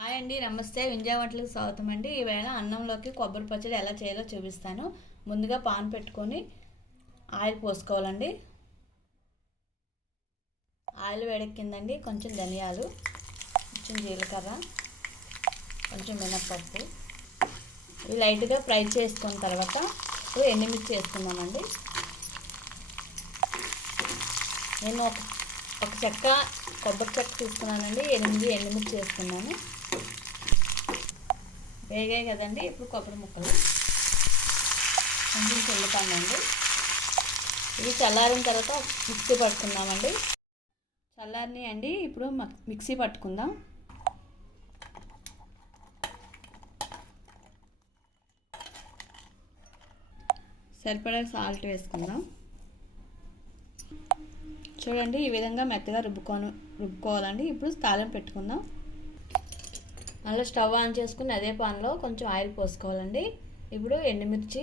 Hi అండి నమస్తే. వింజా వంటలకు స్వాగతం అండి. ఈవేళ అన్నంలోకి కొబ్బరి పచ్చడి ఎలా చేయాలో చూపిస్తాను. ముందుగా పాన్ పెట్టుకొని ఆయిల్ పోసుకోవాలండి. ఆయిల్ వేడెక్కిందండి. కొంచెం ధనియాలు కొంచెం జీలకర్ర కొంచెం మినప్పప్పు. ఇవి లైట్గా ఫ్రై చేసుకున్న తర్వాత ఇప్పుడు ఎండుమిర్చి వేసుకుందామండి. నేను ఒక ఒక చెక్క కొబ్బరి చెక్క తీసుకున్నానండి. ఎనిమిది ఎండుమిర్చి వేసుకున్నాను. వేగాయి కదండి ఇప్పుడు కొబ్బరి ముక్కలు. కొంచెం చిల్లుపండండి ఇవి చల్లారిన తర్వాత మిక్సీ పట్టుకుందామండి. చల్లారిని అండి ఇప్పుడు మిక్సీ పట్టుకుందాం. సరిపడా సాల్ట్ వేసుకుందాం. చూడండి ఈ విధంగా మెత్తగా రుబ్బుకోను రుబ్బుకోవాలండి. ఇప్పుడు తాళం పెట్టుకుందాం. మళ్ళీ స్టవ్ ఆన్ చేసుకుని అదే పాన్లో కొంచెం ఆయిల్ పోసుకోవాలండి. ఇప్పుడు ఎండుమిర్చి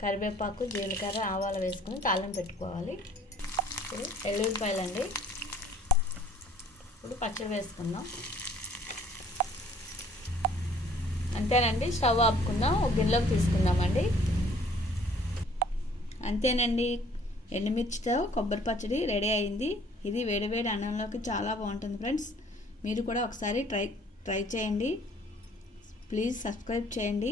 కరివేపాకు జీలకర్ర ఆవాలు వేసుకుని తాళం పెట్టుకోవాలి. ఇప్పుడు ఎల్లుల్లిపాయలు అండి ఇప్పుడు పచ్చడి వేసుకుందాం. అంతేనండి స్టవ్ ఆపుకుందాం ఒక గిన్నెలోకి తీసుకుందామండి. అంతేనండి ఎండుమిర్చితో కొబ్బరి పచ్చడి రెడీ అయింది. ఇది వేడివేడి అన్నంలోకి చాలా బాగుంటుంది ఫ్రెండ్స్. మీరు కూడా ఒకసారి ట్రై ట్రై చేయండి. ప్లీజ్ సబ్స్క్రైబ్ చేయండి.